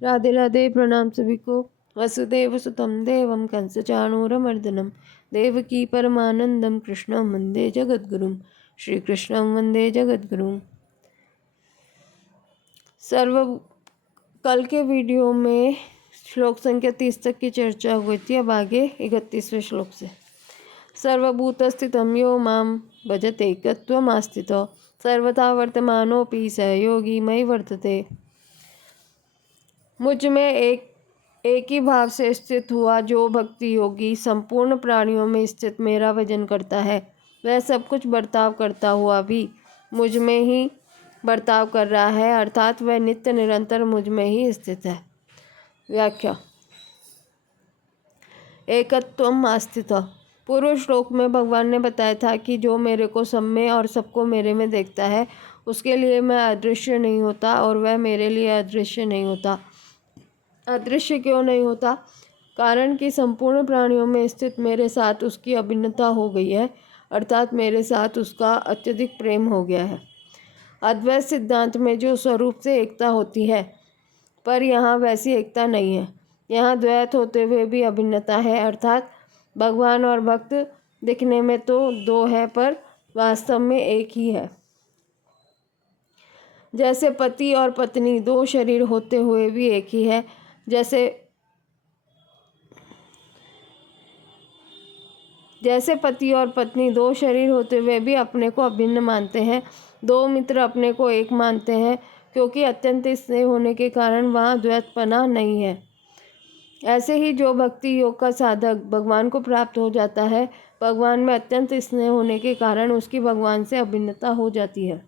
राधे राधे। प्रणाम सभी को। वसुदेव सुतं देवं कंसचाणूरमर्दनं देवकी परमानंदं कृष्णं वंदे जगद्गुरुं। श्री कृष्णं वंदे जगद्गुरुं। सर्व कल के वीडियो में श्लोक संख्या 30 तक की चर्चा हुई थी। अब आगे 31वें श्लोक से। सर्वभूतस्थितं यो मां भजते एकत्वमास्थितो सर्वथा वर्तमानोऽपि स योगी मयि वर्तते। मुझ में एक ही भाव से स्थित हुआ जो भक्ति योगी संपूर्ण प्राणियों में स्थित मेरा भजन करता है, वह सब कुछ बर्ताव करता हुआ भी मुझ में ही बर्ताव कर रहा है, अर्थात वह नित्य निरंतर मुझ में ही स्थित है। व्याख्या। एकत्वम आस्थित। पूर्व श्लोक में भगवान ने बताया था कि जो मेरे को सब में और सबको मेरे में देखता है, उसके लिए मैं अदृश्य नहीं होता और वह मेरे लिए अदृश्य नहीं होता। अदृश्य क्यों नहीं होता? कारण कि संपूर्ण प्राणियों में स्थित मेरे साथ उसकी अभिन्नता हो गई है, अर्थात मेरे साथ उसका अत्यधिक प्रेम हो गया है। अद्वैत सिद्धांत में जो स्वरूप से एकता होती है, पर यहाँ वैसी एकता नहीं है। यहाँ द्वैत होते हुए भी अभिन्नता है, अर्थात भगवान और भक्त दिखने में तो दो है पर वास्तव में एक ही है। जैसे पति और पत्नी दो शरीर होते हुए भी एक ही है, जैसे पति और पत्नी दो शरीर होते हुए भी अपने को अभिन्न मानते हैं, दो मित्र अपने को एक मानते हैं, क्योंकि अत्यंत स्नेह होने के कारण वहाँ द्वैतपना नहीं है। ऐसे ही जो भक्ति योग का साधक भगवान को प्राप्त हो जाता है, भगवान में अत्यंत स्नेह होने के कारण उसकी भगवान से अभिन्नता हो जाती है।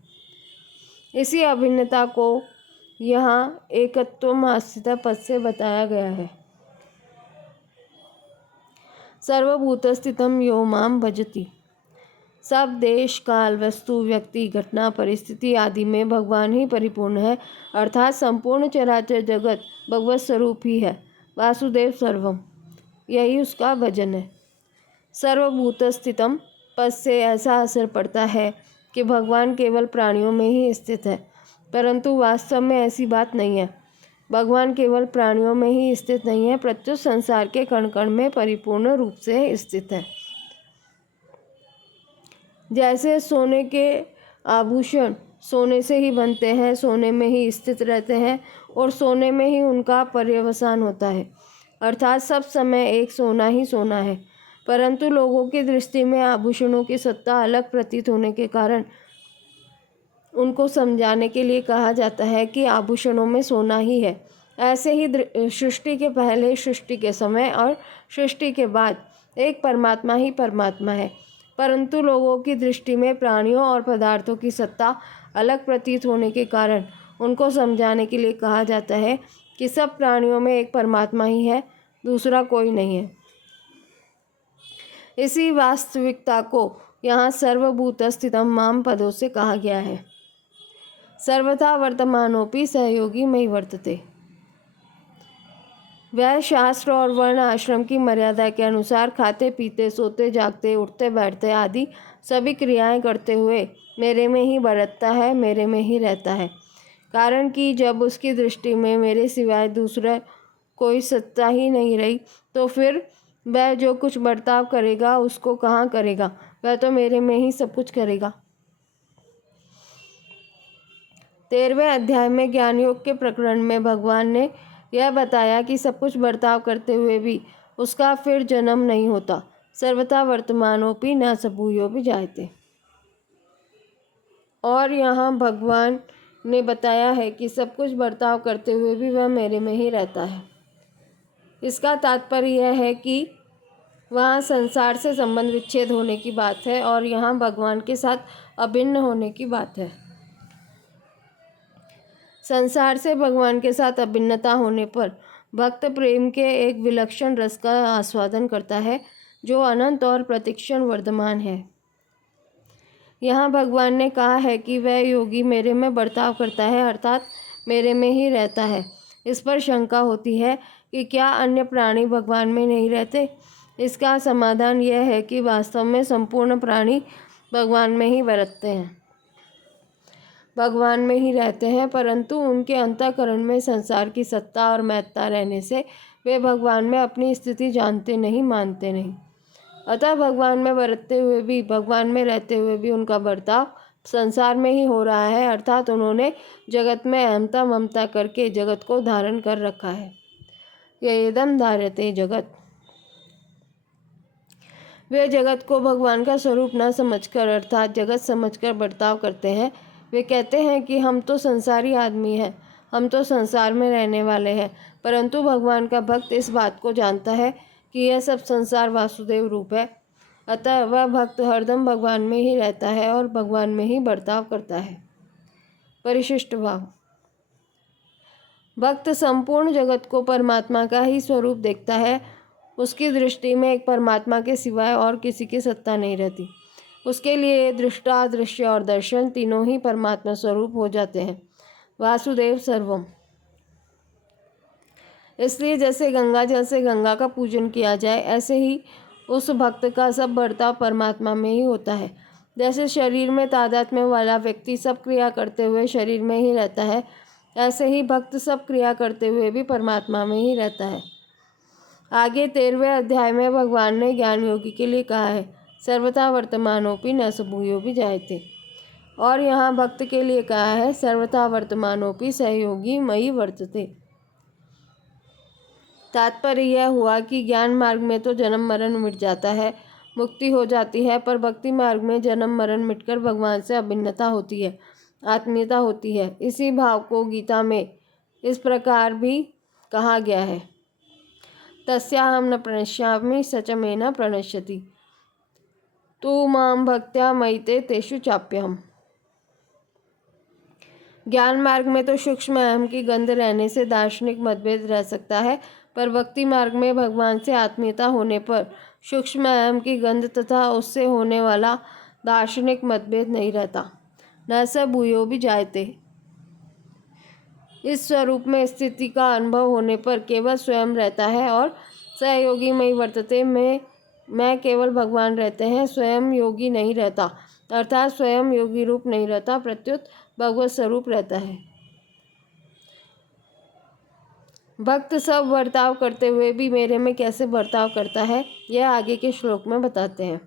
इसी अभिन्नता को यहाँ एकत्वमास्थित पद से बताया गया है। सर्वभूतस्थितं यो मां भजति। सब देश काल वस्तु व्यक्ति घटना परिस्थिति आदि में भगवान ही परिपूर्ण है, अर्थात संपूर्ण चराचर जगत भगवत स्वरूप ही है। वासुदेव सर्वम, यही उसका भजन है। सर्वभूतस्थितम पद से ऐसा असर पड़ता है कि भगवान केवल प्राणियों में ही स्थित है, परंतु वास्तव में ऐसी बात नहीं है। भगवान केवल प्राणियों में ही स्थित नहीं है, प्रत्युत संसार के कण कण में परिपूर्ण रूप से स्थित है। जैसे सोने के आभूषण सोने से ही बनते हैं, सोने में ही स्थित रहते हैं और सोने में ही उनका पर्यवसान होता है, अर्थात सब समय एक सोना ही सोना है। परंतु लोगों की दृष्टि में आभूषणों की सत्ता अलग प्रतीत होने के कारण उनको समझाने के लिए कहा जाता है कि आभूषणों में सोना ही है। ऐसे ही सृष्टि के पहले, सृष्टि के समय और सृष्टि के बाद एक परमात्मा ही परमात्मा है, परंतु लोगों की दृष्टि में प्राणियों और पदार्थों की सत्ता अलग प्रतीत होने के कारण उनको समझाने के लिए कहा जाता है कि सब प्राणियों में एक परमात्मा ही है, दूसरा कोई नहीं है। इसी वास्तविकता को यहाँ सर्वभूतस्थितं मां पदों से कहा गया है। सर्वथा वर्तमानोपि सहयोगी मयि वर्तते। वह शास्त्र और वर्ण आश्रम की मर्यादा के अनुसार खाते पीते सोते जागते उठते बैठते आदि सभी क्रियाएं करते हुए मेरे में ही बरतता है, मेरे में ही रहता है। कारण कि जब उसकी दृष्टि में मेरे सिवाय दूसरा कोई सत्ता ही नहीं रही, तो फिर वह जो कुछ बर्ताव करेगा उसको कहाँ करेगा? वह तो मेरे में ही सब कुछ करेगा। 13वें अध्याय में ज्ञान योग के प्रकरण में भगवान ने यह बताया कि सब कुछ बर्ताव करते हुए भी उसका फिर जन्म नहीं होता। सर्वथा वर्तमानोपि न सबूयो भी जायते। और यहाँ भगवान ने बताया है कि सब कुछ बर्ताव करते हुए भी वह मेरे में ही रहता है। इसका तात्पर्य यह है कि वहाँ संसार से संबंध विच्छेद होने की बात है और यहाँ भगवान के साथ अभिन्न होने की बात है। संसार से भगवान के साथ अभिन्नता होने पर भक्त प्रेम के एक विलक्षण रस का आस्वादन करता है, जो अनंत और प्रतिक्षण वर्धमान है। यहाँ भगवान ने कहा है कि वह योगी मेरे में बर्ताव करता है, अर्थात मेरे में ही रहता है। इस पर शंका होती है कि क्या अन्य प्राणी भगवान में नहीं रहते? इसका समाधान यह है कि वास्तव में संपूर्ण प्राणी भगवान में ही बरतते हैं। भगवान में ही रहते हैं, परंतु उनके अंतःकरण में संसार की सत्ता और महत्ता रहने से वे भगवान में अपनी स्थिति जानते नहीं, मानते नहीं। अतः भगवान में बरतते हुए भी, भगवान में रहते हुए भी उनका बर्ताव संसार में ही हो रहा है, अर्थात उन्होंने जगत में अहमता ममता करके जगत को धारण कर रखा है। यदेदं धार्यते जगत, वे जगत को भगवान का स्वरूप न समझकर अर्थात जगत समझकर बर्ताव करते हैं। वे कहते हैं कि हम तो संसारी आदमी हैं, हम तो संसार में रहने वाले हैं, परंतु भगवान का भक्त इस बात को जानता है कि यह सब संसार वासुदेव रूप है। अतः वह भक्त हरदम भगवान में ही रहता है और भगवान में ही बर्ताव करता है। परिशिष्ट भाव, भक्त संपूर्ण जगत को परमात्मा का ही स्वरूप देखता है। उसकी दृष्टि में एक परमात्मा के सिवाय और किसी की सत्ता नहीं रहती। उसके लिए दृष्टा, दृश्य और दर्शन तीनों ही परमात्मा स्वरूप हो जाते हैं। वासुदेव सर्वम, इसलिए जैसे गंगा जल से गंगा का पूजन किया जाए, ऐसे ही उस भक्त का सब बर्ताव परमात्मा में ही होता है। जैसे शरीर में तादात्म्य वाला व्यक्ति सब क्रिया करते हुए शरीर में ही रहता है, ऐसे ही भक्त सब क्रिया करते हुए भी परमात्मा में ही रहता है। आगे 13वें अध्याय में भगवान ने ज्ञान योगी के लिए कहा है, सर्वथा वर्तमानोपि न स भूयोपि जायते, और यहाँ भक्त के लिए कहा है, सर्वथा वर्तमानोपि सहयोगी मयि वर्तते। तात्पर्य यह हुआ कि ज्ञान मार्ग में तो जन्म मरण मिट जाता है, मुक्ति हो जाती है, पर भक्ति मार्ग में जन्म मरण मिटकर भगवान से अभिन्नता होती है, आत्मीयता होती है। इसी भाव को गीता में इस प्रकार भी कहा गया है, तस्याहं न प्रणश्यामि स च मे न प्रणश्यति, तू मां भक्त्या मयिते तेषु चाप्यहम्। ज्ञान मार्ग में तो सूक्ष्म अहम की गंध रहने से दार्शनिक मतभेद रह सकता है, पर भक्ति मार्ग में भगवान से आत्मीयता होने पर सूक्ष्म अहम की गंध तथा उससे होने वाला दार्शनिक मतभेद नहीं रहता। न स भूयो भी जायते, इस स्वरूप में स्थिति का अनुभव होने पर केवल स्वयं रहता है, और सहयोगी मयि वर्तते में मैं केवल भगवान रहते हैं, स्वयं योगी नहीं रहता, अर्थात स्वयं योगी रूप नहीं रहता, प्रत्युत भगवत स्वरूप रहता है। भक्त सब बर्ताव करते हुए भी मेरे में कैसे बर्ताव करता है, यह आगे के श्लोक में बताते हैं।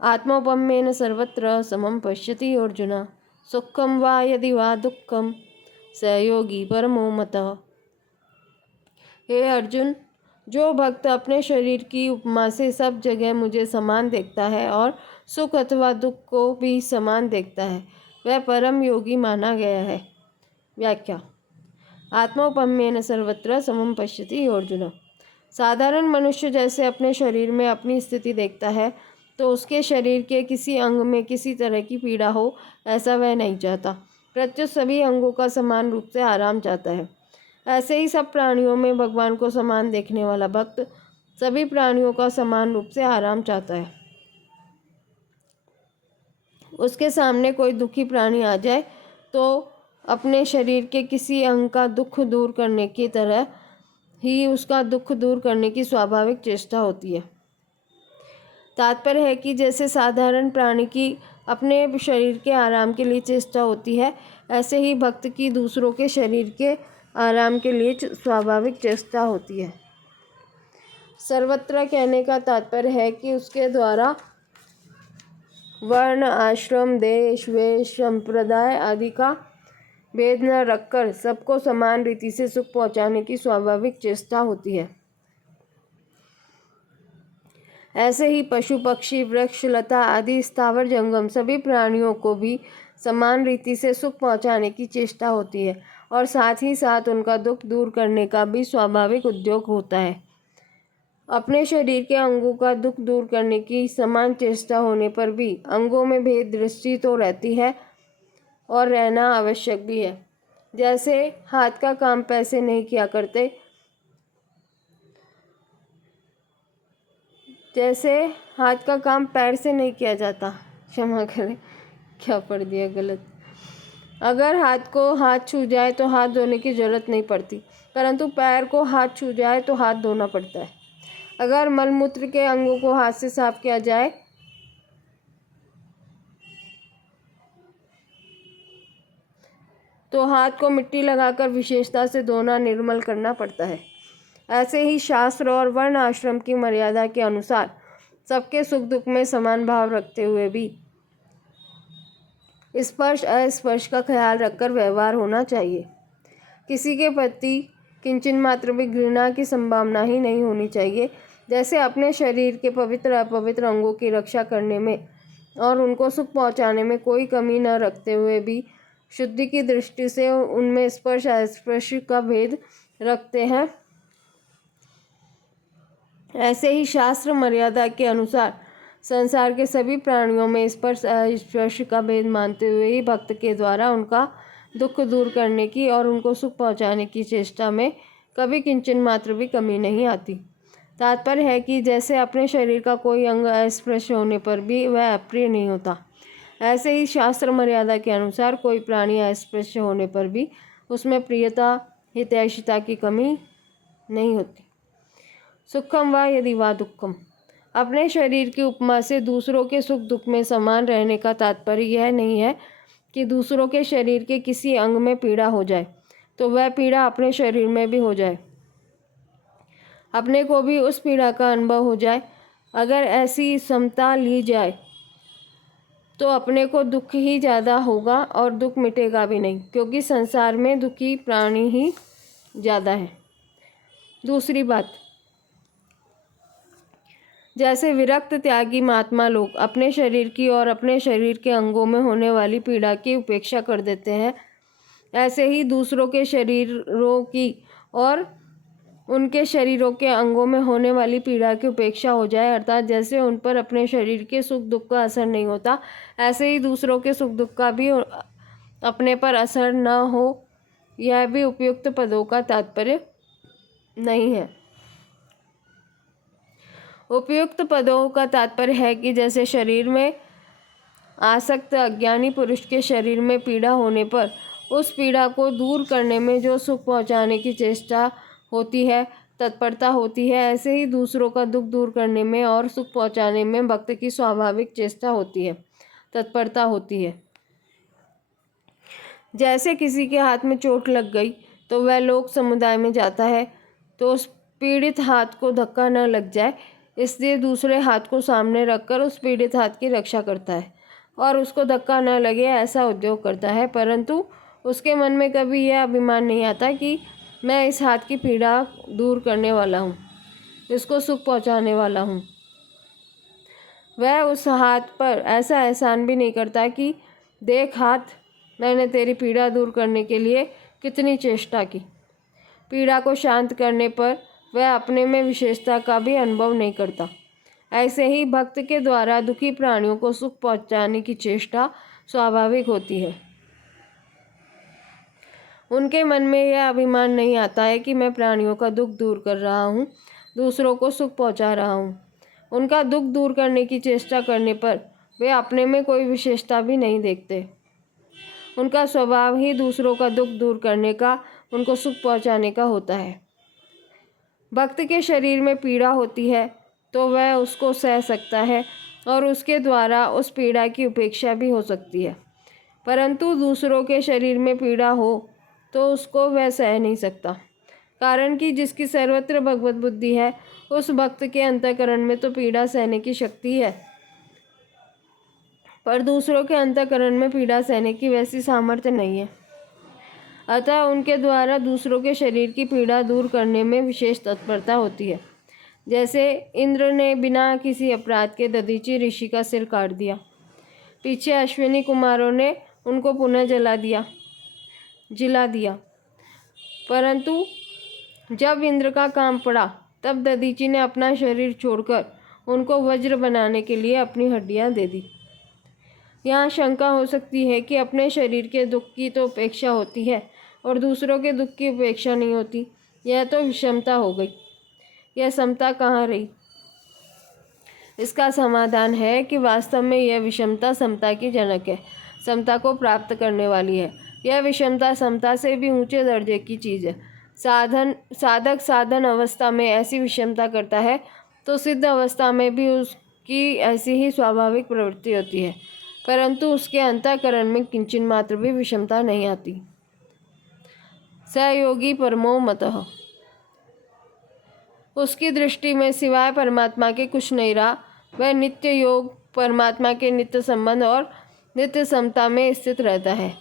आत्मोपम्येन सर्वत्र समं पश्यति अर्जुन, सुखम वा यदि वा दुःखम सहयोगी परमो मतः। हे अर्जुन, जो भक्त अपने शरीर की उपमा से सब जगह मुझे समान देखता है और सुख अथवा दुख को भी समान देखता है, वह परम योगी माना गया है। व्याख्या, आत्मोपम्येन सर्वत्र समं पश्यति अर्जुन, साधारण मनुष्य जैसे अपने शरीर में अपनी स्थिति देखता है, तो उसके शरीर के किसी अंग में किसी तरह की पीड़ा हो, ऐसा वह नहीं चाहता, प्रत्युत सभी अंगों का समान रूप से आराम चाहता है। ऐसे ही सब प्राणियों में भगवान को समान देखने वाला भक्त सभी प्राणियों का समान रूप से आराम चाहता है। उसके सामने कोई दुखी प्राणी आ जाए तो अपने शरीर के किसी अंग का दुख दूर करने की तरह ही उसका दुख दूर करने की स्वाभाविक चेष्टा होती है। तात्पर्य है कि जैसे साधारण प्राणी की अपने शरीर के आराम के लिए चेष्टा होती है, ऐसे ही भक्त की दूसरों के शरीर के आराम के लिए स्वाभाविक चेष्टा होती है। सर्वत्र कहने का तात्पर्य है कि उसके द्वारा वर्ण, आश्रम, देश, वेश, संप्रदाय आदि का भेद न रखकर सबको समान रीति से सुख पहुंचाने की स्वाभाविक चेष्टा होती है। ऐसे ही पशु, पक्षी, वृक्ष, लता आदि स्थावर जंगम सभी प्राणियों को भी समान रीति से सुख पहुंचाने की चेष्टा होती है, और साथ ही साथ उनका दुख दूर करने का भी स्वाभाविक उद्योग होता है। अपने शरीर के अंगों का दुख दूर करने की समान चेष्टा होने पर भी अंगों में भेद दृष्टि तो रहती है और रहना आवश्यक भी है। जैसे हाथ का काम पैर से नहीं किया करते, जैसे हाथ का काम पैर से नहीं किया जाता, क्षमा करें क्या पढ़ दिया गलत। अगर हाथ को हाथ छू जाए तो हाथ धोने की जरूरत नहीं पड़ती, परंतु पैर को हाथ छू जाए तो हाथ धोना पड़ता है। अगर मलमूत्र के अंगों को हाथ से साफ किया जाए तो हाथ को मिट्टी लगाकर विशेषता से धोना निर्मल करना पड़ता है। ऐसे ही शास्त्र और वर्ण आश्रम की मर्यादा के अनुसार सबके सुख दुख में समान भाव रखते हुए भी स्पर्श अस्पर्श का ख्याल रखकर व्यवहार होना चाहिए। किसी के प्रति किंचन मात्र भी घृणा की संभावना ही नहीं होनी चाहिए। जैसे अपने शरीर के पवित्र अपवित्र अंगों की रक्षा करने में और उनको सुख पहुंचाने में कोई कमी न रखते हुए भी शुद्धि की दृष्टि से उनमें स्पर्श अस्पर्श का भेद रखते हैं, ऐसे ही शास्त्र मर्यादा के अनुसार संसार के सभी प्राणियों में स्पर्श अस्पर्श का भेद मानते हुए ही भक्त के द्वारा उनका दुख दूर करने की और उनको सुख पहुंचाने की चेष्टा में कभी किंचन मात्र भी कमी नहीं आती। तात्पर्य है कि जैसे अपने शरीर का कोई अंग अस्पर्श होने पर भी वह अप्रिय नहीं होता, ऐसे ही शास्त्र मर्यादा के अनुसार कोई प्राणी अस्पर्श होने पर भी उसमें प्रियता हितैषिता की कमी नहीं होती। सुखम व यदि वा दुखम। अपने शरीर की उपमा से दूसरों के सुख दुख में समान रहने का तात्पर्य यह नहीं है कि दूसरों के शरीर के किसी अंग में पीड़ा हो जाए तो वह पीड़ा अपने शरीर में भी हो जाए, अपने को भी उस पीड़ा का अनुभव हो जाए। अगर ऐसी समता ली जाए तो अपने को दुख ही ज़्यादा होगा और दुख मिटेगा भी नहीं, क्योंकि संसार में दुखी प्राणी ही ज़्यादा है। दूसरी बात, जैसे विरक्त त्यागी महात्मा लोग अपने शरीर की और अपने शरीर के अंगों में होने वाली पीड़ा की उपेक्षा कर देते हैं, ऐसे ही दूसरों के शरीरों की और उनके शरीरों के अंगों में होने वाली पीड़ा की उपेक्षा हो जाए, अर्थात जैसे उन पर अपने शरीर के सुख दुख का असर नहीं होता, ऐसे ही दूसरों के सुख दुख का भी अपने पर असर न हो, यह भी उपयुक्त पदों का तात्पर्य नहीं है। उपयुक्त पदों का तात्पर्य है कि जैसे शरीर में आसक्त अज्ञानी पुरुष के शरीर में पीड़ा होने पर उस पीड़ा को दूर करने में जो सुख पहुंचाने की चेष्टा होती है, तत्परता होती है, ऐसे ही दूसरों का दुख दूर करने में और सुख पहुंचाने में भक्त की स्वाभाविक चेष्टा होती है, तत्परता होती है। जैसे किसी के हाथ में चोट लग गई तो वह लोक समुदाय में जाता है तो उस पीड़ित हाथ को धक्का न लग जाए, इसलिए दूसरे हाथ को सामने रखकर उस पीड़ित हाथ की रक्षा करता है और उसको धक्का न लगे ऐसा उद्योग करता है, परंतु उसके मन में कभी यह अभिमान नहीं आता कि मैं इस हाथ की पीड़ा दूर करने वाला हूँ, इसको सुख पहुँचाने वाला हूँ। वह उस हाथ पर ऐसा एहसान भी नहीं करता कि देख हाथ, मैंने तेरी पीड़ा दूर करने के लिए कितनी चेष्टा की। पीड़ा को शांत करने पर वह अपने में विशेषता का भी अनुभव नहीं करता। ऐसे ही भक्त के द्वारा दुखी प्राणियों को सुख पहुँचाने की चेष्टा स्वाभाविक होती है। उनके मन में यह अभिमान नहीं आता है कि मैं प्राणियों का दुख दूर कर रहा हूँ, दूसरों को सुख पहुँचा रहा हूँ। उनका दुख दूर करने की चेष्टा करने पर वे अपने में कोई विशेषता भी नहीं देखते। उनका स्वभाव ही दूसरों का दुख दूर करने का, उनको सुख पहुँचाने का होता है। भक्त के शरीर में पीड़ा होती है तो वह उसको सह सकता है और उसके द्वारा उस पीड़ा की उपेक्षा भी हो सकती है, परंतु दूसरों के शरीर में पीड़ा हो तो उसको वह सह नहीं सकता, कारण कि जिसकी सर्वत्र भगवत बुद्धि है उस भक्त के अंतःकरण में तो पीड़ा सहने की शक्ति है, पर दूसरों के अंतःकरण में पीड़ा सहने की वैसी सामर्थ्य नहीं है। अतः उनके द्वारा दूसरों के शरीर की पीड़ा दूर करने में विशेष तत्परता होती है। जैसे इंद्र ने बिना किसी अपराध के दधीचि ऋषि का सिर काट दिया, पीछे अश्विनी कुमारों ने उनको पुनः जिला दिया, परंतु जब इंद्र का काम पड़ा तब दधीचि ने अपना शरीर छोड़कर उनको वज्र बनाने के लिए अपनी हड्डियां दे दी। यहाँ शंका हो सकती है कि अपने शरीर के दुख की तो उपेक्षा होती है और दूसरों के दुख की उपेक्षा नहीं होती, यह तो विषमता हो गई। यह समता कहाँ रही? इसका समाधान है कि वास्तव में यह विषमता समता की जनक है, समता को प्राप्त करने वाली है। यह विषमता समता से भी ऊंचे दर्जे की चीज़ है। साधक साधन अवस्था में ऐसी विषमता करता है तो सिद्ध अवस्था में भी उसकी ऐसी ही स्वाभाविक प्रवृत्ति होती है, परंतु उसके अंतःकरण में किंचन मात्र भी विषमता नहीं आती। स योगी परमो मतः। उसकी दृष्टि में सिवाय परमात्मा के कुछ नहीं रहा। वह नित्य योग, परमात्मा के नित्य संबंध और नित्य समता में स्थित रहता है।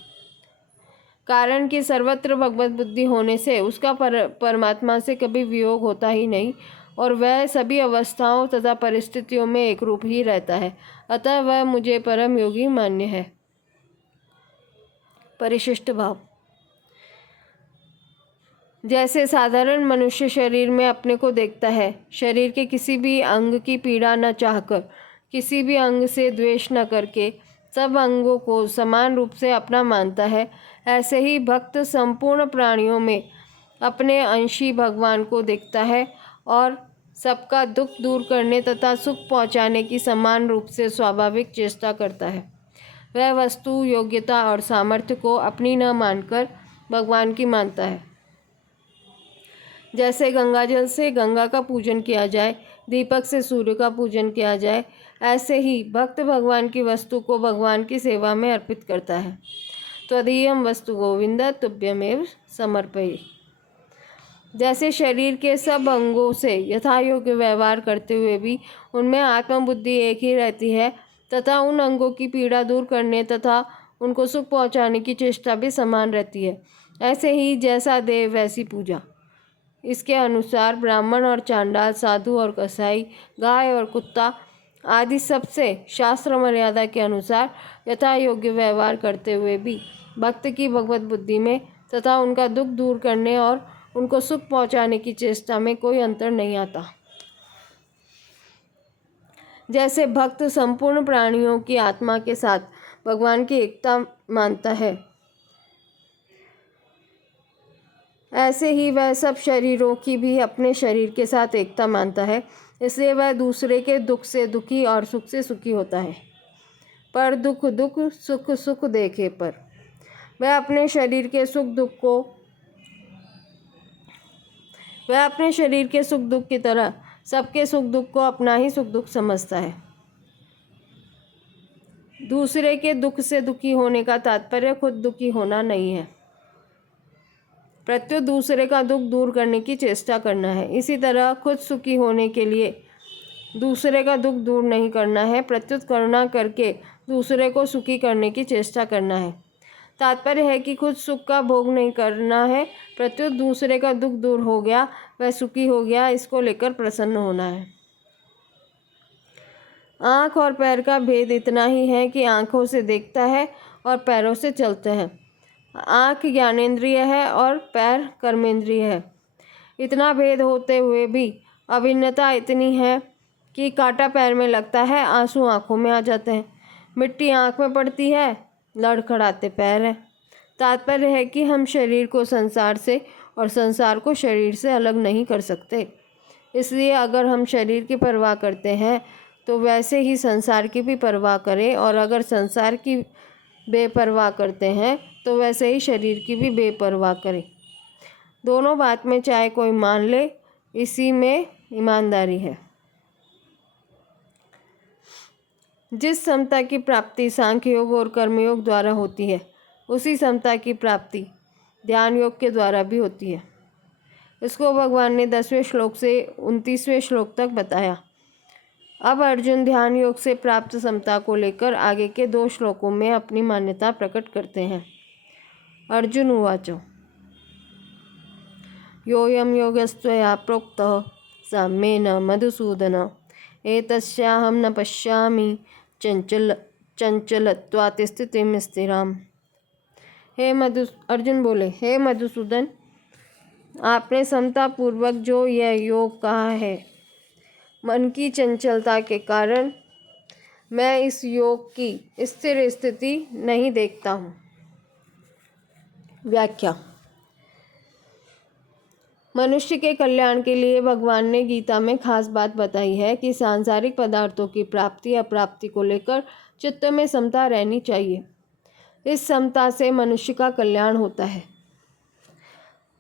कारण कि सर्वत्र भगवत बुद्धि होने से उसका परमात्मा से कभी वियोग होता ही नहीं और वह सभी अवस्थाओं तथा परिस्थितियों में एक रूप ही रहता है। अतः वह मुझे परम योगी मान्य है। परिशिष्ट भाव। जैसे साधारण मनुष्य शरीर में अपने को देखता है, शरीर के किसी भी अंग की पीड़ा न चाहकर, किसी भी अंग से द्वेष न करके सब अंगों को समान रूप से अपना मानता है, ऐसे ही भक्त संपूर्ण प्राणियों में अपने अंशी भगवान को देखता है और सबका दुख दूर करने तथा सुख पहुँचाने की समान रूप से स्वाभाविक चेष्टा करता है। वह वस्तु, योग्यता और सामर्थ्य को अपनी न मानकर भगवान की मानता है। जैसे गंगाजल से गंगा का पूजन किया जाए, दीपक से सूर्य का पूजन किया जाए, ऐसे ही भक्त भगवान की वस्तु को भगवान की सेवा में अर्पित करता है। त्वदीयं वस्तु गोविंद तुभ्यमेव समर्पये। जैसे शरीर के सब अंगों से यथायोग्य व्यवहार करते हुए भी उनमें आत्मबुद्धि एक ही रहती है तथा उन अंगों की पीड़ा दूर करने तथा उनको सुख पहुंचाने की चेष्टा भी समान रहती है, ऐसे ही जैसा देव वैसी पूजा। इसके अनुसार ब्राह्मण और चांडाल, साधु और कसाई, गाय और कुत्ता आदि सबसे शास्त्र मर्यादा के अनुसार यथा योग्य व्यवहार करते हुए भी भक्त की भगवत बुद्धि में तथा उनका दुख दूर करने और उनको सुख पहुंचाने की चेष्टा में कोई अंतर नहीं आता। जैसे भक्त संपूर्ण प्राणियों की आत्मा के साथ भगवान की एकता मानता है, ऐसे ही वह सब शरीरों की भी अपने शरीर के साथ एकता मानता है। इसलिए वह दूसरे के दुख से दुखी और सुख से सुखी होता है। पर दुख दुख, सुख सुख देखे पर वह अपने शरीर के सुख दुख की तरह सबके सुख दुख को अपना ही सुख दुख समझता है। दूसरे के दुख से दुखी होने का तात्पर्य खुद दुखी होना नहीं है, प्रत्युत दूसरे का दुख दूर करने की चेष्टा करना है। इसी तरह खुद सुखी होने के लिए दूसरे का दुख दूर नहीं करना है, प्रत्युत करुणा करके दूसरे को सुखी करने की चेष्टा करना है। तात्पर्य है कि खुद सुख का भोग नहीं करना है, प्रत्युत दूसरे का दुख दूर हो गया, वह सुखी हो गया, इसको लेकर प्रसन्न होना है। आँख और पैर का भेद इतना ही है कि आँखों से देखता है और पैरों से चलते हैं। आँख ज्ञानेंद्रिय है और पैर कर्मेंद्रिय है। इतना भेद होते हुए भी अभिन्नता इतनी है कि कांटा पैर में लगता है, आंसू आँखों में आ जाते हैं, मिट्टी आँख में पड़ती है, लड़खड़ाते पैर हैं। तात्पर्य है कि हम शरीर को संसार से और संसार को शरीर से अलग नहीं कर सकते। इसलिए अगर हम शरीर की परवाह करते हैं तो वैसे ही संसार की भी परवाह करें, और अगर संसार की बेपरवाह करते हैं तो वैसे ही शरीर की भी बेपरवाह करें। दोनों बात में चाहे कोई मान ले, इसी में ईमानदारी है। जिस समता की प्राप्ति सांख्य योग और कर्मयोग द्वारा होती है, उसी समता की प्राप्ति ध्यान योग के द्वारा भी होती है। इसको भगवान ने 10वें श्लोक से 29वें श्लोक तक बताया। अब अर्जुन ध्यान योग से प्राप्त समता को लेकर आगे के 2 श्लोकों में अपनी मान्यता प्रकट करते हैं। अर्जुन उवाच योऽयं योगस्त्वया प्रोक्तः साम्येन मधुसूदन एतस्याहं न पश्यामि चंचलत्वात् स्थितिं स्थिराम्। अर्जुन बोले, हे मधुसूदन, आपने समता पूर्वक जो यह योग कहा है, मन की चंचलता के कारण मैं इस योग की स्थिर स्थिति नहीं देखता हूँ। व्याख्या। मनुष्य के कल्याण के लिए भगवान ने गीता में खास बात बताई है कि सांसारिक पदार्थों की प्राप्ति अप्राप्ति को लेकर चित्त में समता रहनी चाहिए। इस समता से मनुष्य का कल्याण होता है।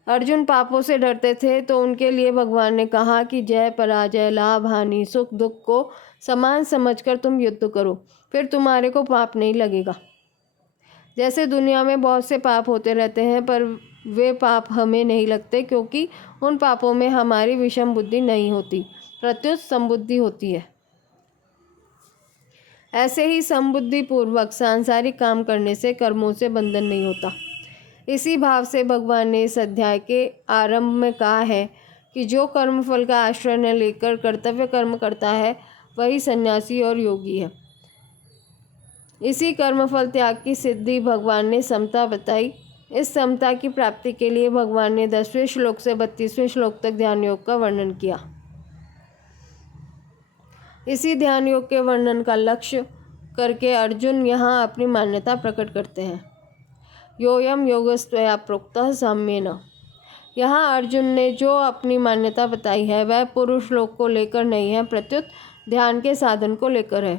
अर्जुन पापों से डरते थे तो उनके लिए भगवान ने कहा कि जय पराजय, लाभ हानि, सुख दुख को समान समझकर तुम युद्ध करो, फिर तुम्हारे को पाप नहीं लगेगा। जैसे दुनिया में बहुत से पाप होते रहते हैं, पर वे पाप हमें नहीं लगते, क्योंकि उन पापों में हमारी विषम बुद्धि नहीं होती, प्रत्युत समबुद्धि होती है। ऐसे ही समबुद्धि पूर्वक सांसारिक काम करने से कर्मों से बंधन नहीं होता। इसी भाव से भगवान ने इस अध्याय के आरंभ में कहा है कि जो कर्मफल का आश्रय न लेकर कर्तव्य कर्म करता है वही सन्यासी और योगी है। इसी कर्मफल त्याग की सिद्धि भगवान ने समता बताई। इस समता की प्राप्ति के लिए भगवान ने 10वें श्लोक से 32वें श्लोक तक ध्यान योग का वर्णन किया। इसी ध्यान योग के वर्णन का लक्ष्य करके अर्जुन यहाँ अपनी मान्यता प्रकट करते हैं। योयम योगस्त्वया प्रोक्तः साम्येन। यहाँ अर्जुन ने जो अपनी मान्यता बताई है वह पुरुष लोक को लेकर नहीं है, प्रत्युत ध्यान के साधन को लेकर है।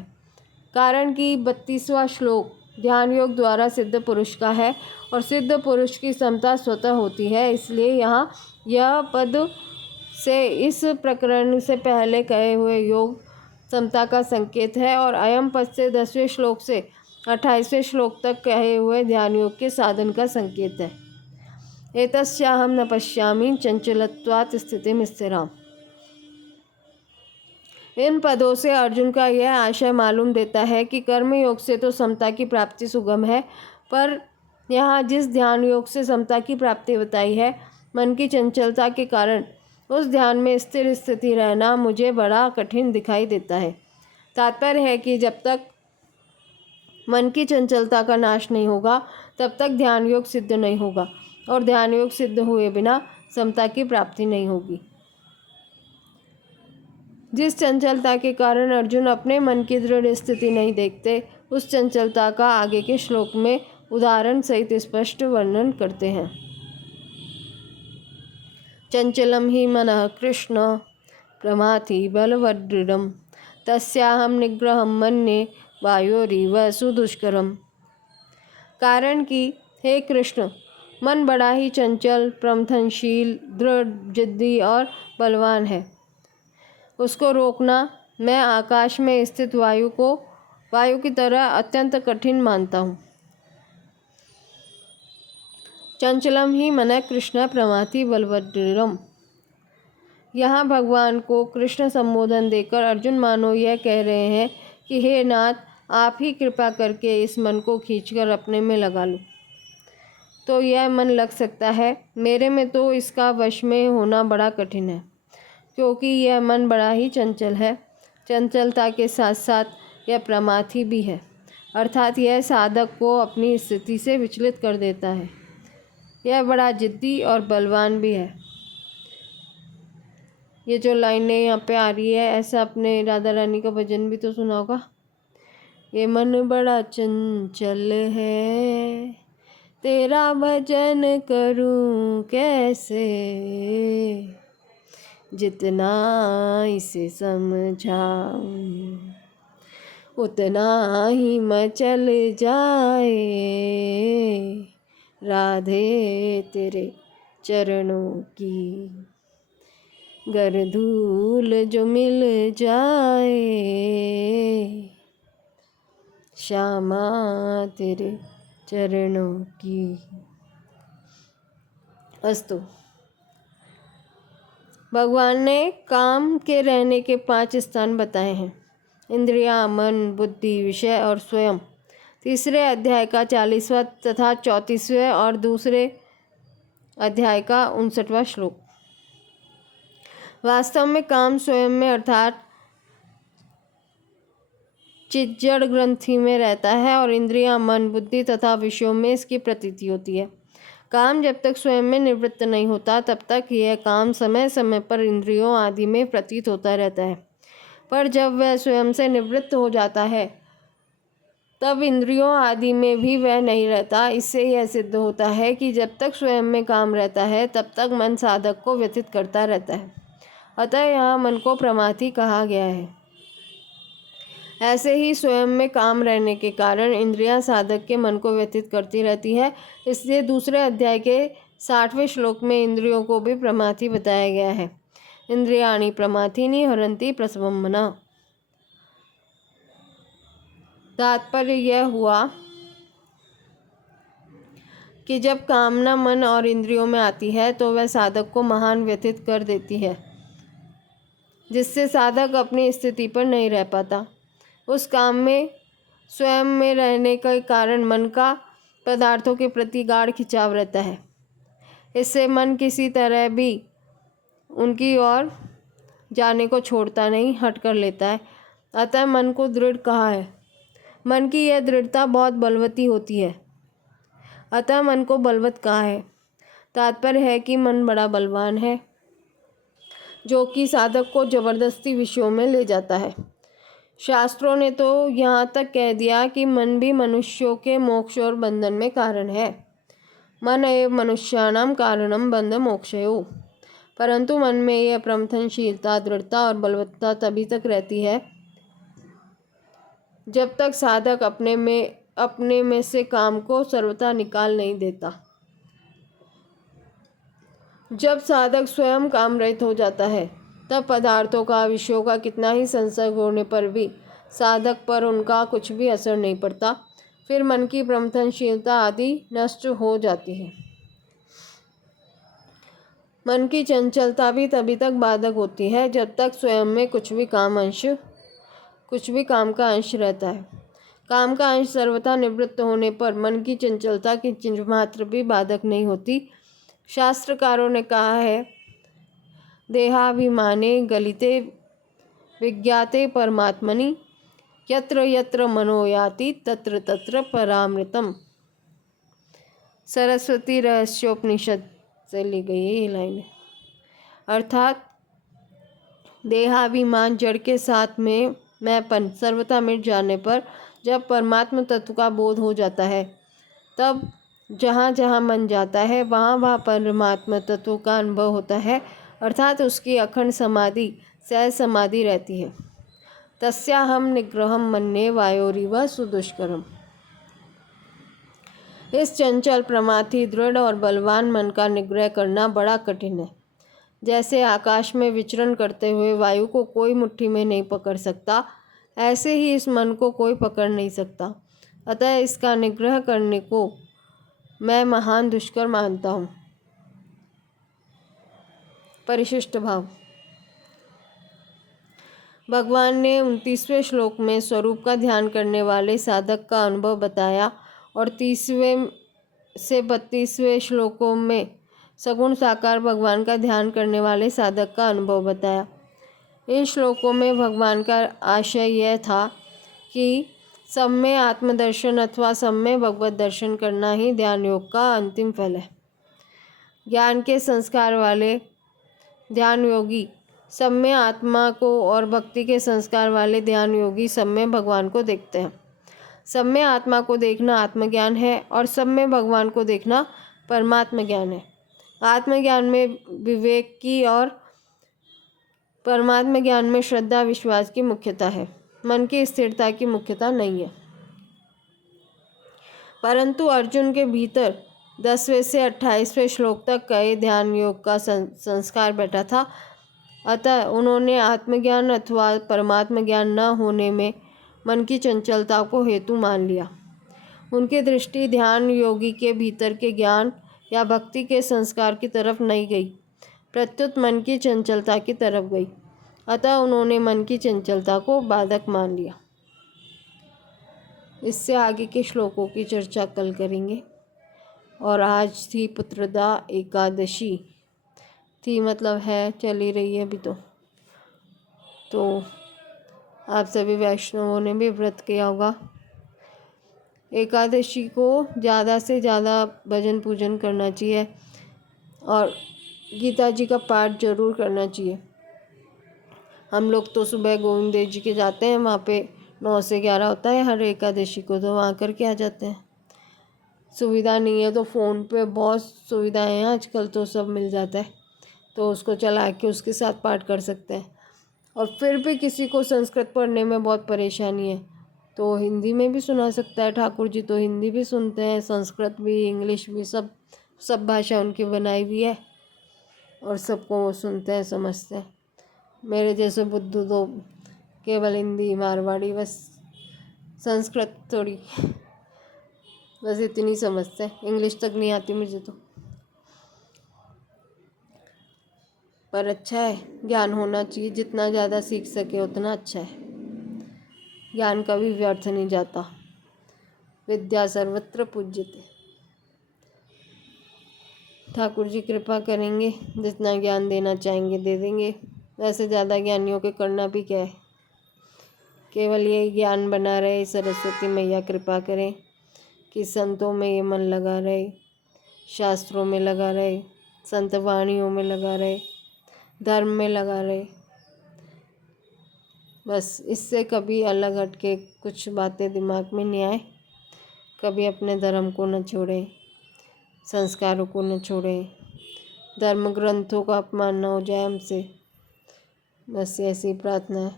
कारण कि 32वां श्लोक ध्यान योग द्वारा सिद्ध पुरुष का है और सिद्ध पुरुष की समता स्वतः होती है, इसलिए यहाँ यह पद से इस प्रकरण से पहले कहे हुए योग समता का संकेत है और अयम पद से 10वें श्लोक से 28वें श्लोक तक कहे हुए ध्यान योग के साधन का संकेत है। एतस्याहं न पश्यामि चंचलत्वात् स्थितिं स्थिराम्। इन पदों से अर्जुन का यह आशय मालूम देता है कि कर्म योग से तो समता की प्राप्ति सुगम है, पर यहाँ जिस ध्यान योग से समता की प्राप्ति बताई है, मन की चंचलता के कारण उस ध्यान में स्थिर स्थिति रहना मुझे बड़ा कठिन दिखाई देता है। तात्पर्य है कि जब तक मन की चंचलता का नाश नहीं होगा तब तक ध्यान योग सिद्ध नहीं होगा और ध्यान योग सिद्ध हुए बिना समता की प्राप्ति नहीं होगी। जिस चंचलता के कारण अर्जुन अपने मन की दृढ़ स्थिति नहीं देखते, उस चंचलता का आगे के श्लोक में उदाहरण सहित स्पष्ट वर्णन करते हैं। चंचलम ही मनः कृष्ण प्रमाथि बलवदृढ़म् तस्याहं निग्रहं मन्ये वायोरिव सुदुष्करम्। कारण कि हे कृष्ण, मन बड़ा ही चंचल, प्रमथनशील, दृढ़, जिद्दी और बलवान है। उसको रोकना मैं आकाश में स्थित वायु की तरह अत्यंत कठिन मानता हूँ। चंचलम ही मन कृष्ण प्रमाथि बलवदृढ़म्। यहाँ भगवान को कृष्ण संबोधन देकर अर्जुन मानो यह कह रहे हैं कि हे नाथ, आप ही कृपा करके इस मन को खींचकर अपने में लगा लो तो यह मन लग सकता है। मेरे में तो इसका वश में होना बड़ा कठिन है, क्योंकि यह मन बड़ा ही चंचल है। चंचलता के साथ साथ यह प्रमाथी भी है, अर्थात यह साधक को अपनी स्थिति से विचलित कर देता है। यह बड़ा जिद्दी और बलवान भी है। ये जो लाइनें यहाँ पे आ रही है, ऐसा अपने राधा रानी का भजन भी तो सुना होगा। ये मन बड़ा चंचल है, तेरा भजन करूं कैसे, जितना इसे समझाऊं उतना ही मचल जाए, राधे तेरे चरणों की गर धूल जो मिल जाए, श्यामा तेरे चरणों की। अस्तु। भगवान ने काम के रहने के 5 स्थान बताए हैं: इंद्रियां, मन, बुद्धि, विषय और स्वयं। तीसरे अध्याय का 40वां तथा 34वें और दूसरे अध्याय का 59वां श्लोक। वास्तव में काम स्वयं में अर्थात चिज्जड़ ग्रंथि में रहता है और इंद्रियां, मन, बुद्धि तथा विषयों में इसकी प्रतीति होती है। काम जब तक स्वयं में निवृत्त नहीं होता तब तक यह काम समय समय पर इंद्रियों आदि में प्रतीत होता रहता है, पर जब वह स्वयं से निवृत्त हो जाता है तब इंद्रियों आदि में भी वह नहीं रहता। इससे यह सिद्ध होता है कि जब तक स्वयं में काम रहता है तब तक मन साधक को व्यथित करता रहता है। अतः यहाँ मन को प्रमाथी कहा गया है। ऐसे ही स्वयं में काम रहने के कारण इंद्रियां साधक के मन को व्यथित करती रहती है। इसलिए दूसरे अध्याय के 60वें श्लोक में इंद्रियों को भी प्रमाथी बताया गया है। इंद्रियाणि प्रमाथीनि हरन्ति प्रसवं मनः। तात्पर्य यह हुआ कि जब कामना मन और इंद्रियों में आती है तो वह साधक को महान व्यथित कर देती है, जिससे साधक अपनी स्थिति पर नहीं रह पाता। उस काम में स्वयं में रहने के कारण मन का पदार्थों के प्रति गाढ़ खिंचाव रहता है। इससे मन किसी तरह भी उनकी ओर जाने को छोड़ता नहीं, हट कर लेता है। अतः मन को दृढ़ कहा है। मन की यह दृढ़ता बहुत बलवती होती है, अतः मन को बलवत कहा है। तात्पर्य है कि मन बड़ा बलवान है, जो कि साधक को जबरदस्ती विषयों में ले जाता है। शास्त्रों ने तो यहाँ तक कह दिया कि मन भी मनुष्यों के मोक्ष और बंधन में कारण है। मन एव मनुष्याणाम कारणम बंध मोक्षयो। परंतु मन में यह प्रमथनशीलता, दृढ़ता और बलवत्ता तभी तक रहती है जब तक साधक अपने में से काम को सर्वथा निकाल नहीं देता। जब साधक स्वयं काम रहित हो जाता है, तब पदार्थों का, विषयों का कितना ही संसर्ग होने पर भी साधक पर उनका कुछ भी असर नहीं पड़ता। फिर मन की प्रमथनशीलता आदि नष्ट हो जाती है। मन की चंचलता भी तभी तक बाधक होती है जब तक स्वयं में कुछ भी काम का अंश रहता है। काम का अंश सर्वथा निवृत्त होने पर मन की चंचलता की चिंज मात्र भी बाधक नहीं होती। शास्त्रकारों ने कहा है, देहाभिमाने गलिते विज्ञाते परमात्मनि यत्र यत्र मनो याति तत्र तत्र परामृतम। सरस्वती रहस्योपनिषद से ली गई है ये लाइन। अर्थात देहाभिमान, जड़ के साथ में मैंपन सर्वथा मिट जाने पर जब परमात्म तत्व का बोध हो जाता है, तब जहाँ जहाँ मन जाता है वहाँ वहाँ परमात्म तत्व का अनुभव होता है। अर्थात उसकी अखंड समाधि, सहज समाधि रहती है। तस्याहम निग्रहम मन्ये वायोरिव सुदुष्करम। इस चंचल, प्रमाथी, दृढ़ और बलवान मन का निग्रह करना बड़ा कठिन है। जैसे आकाश में विचरण करते हुए वायु को कोई मुट्ठी में नहीं पकड़ सकता, ऐसे ही इस मन को कोई पकड़ नहीं सकता। अतः इसका निग्रह करने को मैं महान दुष्कर मानता हूँ। परिशिष्ट भाव। भगवान ने 29वें श्लोक में स्वरूप का ध्यान करने वाले साधक का अनुभव बताया और 30वें से 32वें श्लोकों में सगुण साकार भगवान का ध्यान करने वाले साधक का अनुभव बताया। इन श्लोकों में भगवान का आशय यह था कि सब में आत्मदर्शन अथवा सब में भगवत दर्शन करना ही ध्यान योग का अंतिम फल है। ज्ञान के संस्कार वाले ध्यान योगी सब में आत्मा को और भक्ति के संस्कार वाले ध्यान योगी सब में भगवान को देखते हैं। सब में आत्मा को देखना आत्मज्ञान है और सब में भगवान को देखना परमात्म ज्ञान है। आत्मज्ञान में विवेक की और परमात्म ज्ञान में श्रद्धा विश्वास की मुख्यता है, मन की स्थिरता की मुख्यता नहीं है। परंतु अर्जुन के भीतर 10वें से 28वें श्लोक तक कई ध्यान योग का संस्कार बैठा था। अतः उन्होंने आत्मज्ञान अथवा परमात्म ज्ञान न होने में मन की चंचलता को हेतु मान लिया। उनकी दृष्टि ध्यान योगी के भीतर के ज्ञान या भक्ति के संस्कार की तरफ नहीं गई, प्रत्युत मन की चंचलता की तरफ गई। अतः उन्होंने मन की चंचलता को बाधक मान लिया। इससे आगे के श्लोकों की चर्चा कल करेंगे। और आज थी पुत्रदा एकादशी थी, मतलब है, चल ही रही है अभी तो आप सभी वैष्णवों ने भी व्रत किया होगा। एकादशी को ज़्यादा से ज़्यादा भजन पूजन करना चाहिए और गीता जी का पाठ जरूर करना चाहिए। हम लोग तो सुबह गोविंद देव जी के जाते हैं, वहाँ पे 9 से 11 होता है हर एकादशी को, तो वहाँ करके आ जाते हैं। सुविधा नहीं है तो फ़ोन पे बहुत सुविधाएं हैं आजकल, तो सब मिल जाता है, तो उसको चला के उसके साथ पाठ कर सकते हैं। और फिर भी किसी को संस्कृत पढ़ने में बहुत परेशानी है तो हिंदी में भी सुना सकता है। ठाकुर जी तो हिंदी भी सुनते हैं, संस्कृत भी, इंग्लिश भी, सब भाषा उनकी बनाई हुई है और सबको वो सुनते हैं, समझते हैं। मेरे जैसे बुद्धू तो केवल हिंदी, मारवाड़ी, बस संस्कृत थोड़ी बस इतनी समझते हैं, इंग्लिश तक नहीं आती मुझे तो। पर अच्छा है, ज्ञान होना चाहिए, जितना ज़्यादा सीख सके उतना अच्छा है। ज्ञान कभी व्यर्थ नहीं जाता। विद्या सर्वत्र पूज्यते। ठाकुर जी कृपा करेंगे, जितना ज्ञान देना चाहेंगे दे देंगे। वैसे ज़्यादा ज्ञानियों के करना भी क्या है, केवल यही ज्ञान बना रहे। सरस्वती मैया कृपा करें कि संतों में ये मन लगा रहे, शास्त्रों में लगा रहे, संत वाणियों में लगा रहे, धर्म में लगा रहे। बस इससे कभी अलग हट के कुछ बातें दिमाग में नहीं आए। कभी अपने धर्म को न छोड़ें, संस्कारों को न छोड़ें, धर्म ग्रंथों का अपमान न हो जाए हमसे। बस ऐसी प्रार्थना है।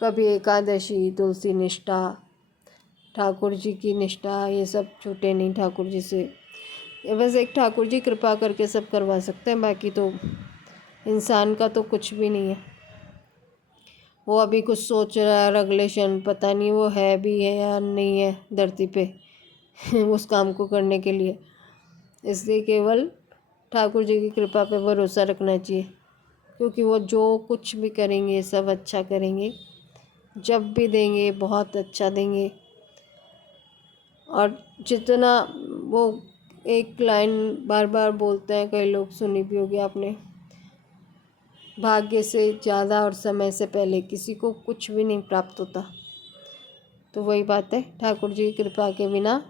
कभी एकादशी, तुलसी निष्ठा, ठाकुर जी की निष्ठा, ये सब छूटे नहीं ठाकुर जी से। ये बस एक ठाकुर जी कृपा करके सब करवा सकते हैं, बाकी तो इंसान का तो कुछ भी नहीं है। वो अभी कुछ सोच रहा है, रेगुलेशन पता नहीं वो है भी है या नहीं है धरती पे उस काम को करने के लिए। इसलिए केवल ठाकुर जी की कृपा पे भरोसा रखना चाहिए, क्योंकि वो जो कुछ भी करेंगे सब अच्छा करेंगे। जब भी देंगे बहुत अच्छा देंगे। और जितना वो एक लाइन बार बार बोलते हैं, कई लोग सुनी भी होगी आपने, भाग्य से ज़्यादा और समय से पहले किसी को कुछ भी नहीं प्राप्त होता। तो वही बात है, ठाकुर जी की कृपा के बिना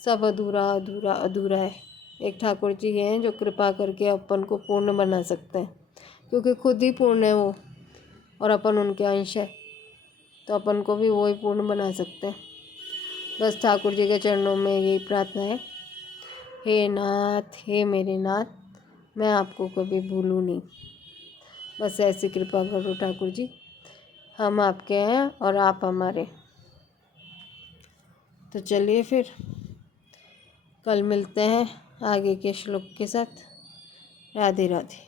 सब अधूरा अधूरा अधूरा है। एक ठाकुर जी हैं जो कृपा करके अपन को पूर्ण बना सकते हैं, क्योंकि खुद ही पूर्ण है वो और अपन उनके अंश है, तो अपन को भी वो ही पूर्ण बना सकते हैं। बस ठाकुर जी के चरणों में यही प्रार्थना है, हे नाथ, हे मेरे नाथ, मैं आपको कभी भूलूं नहीं। बस ऐसी कृपा करो ठाकुर जी, हम आपके हैं और आप हमारे। तो चलिए फिर कल मिलते हैं आगे के श्लोक के साथ। राधे राधे।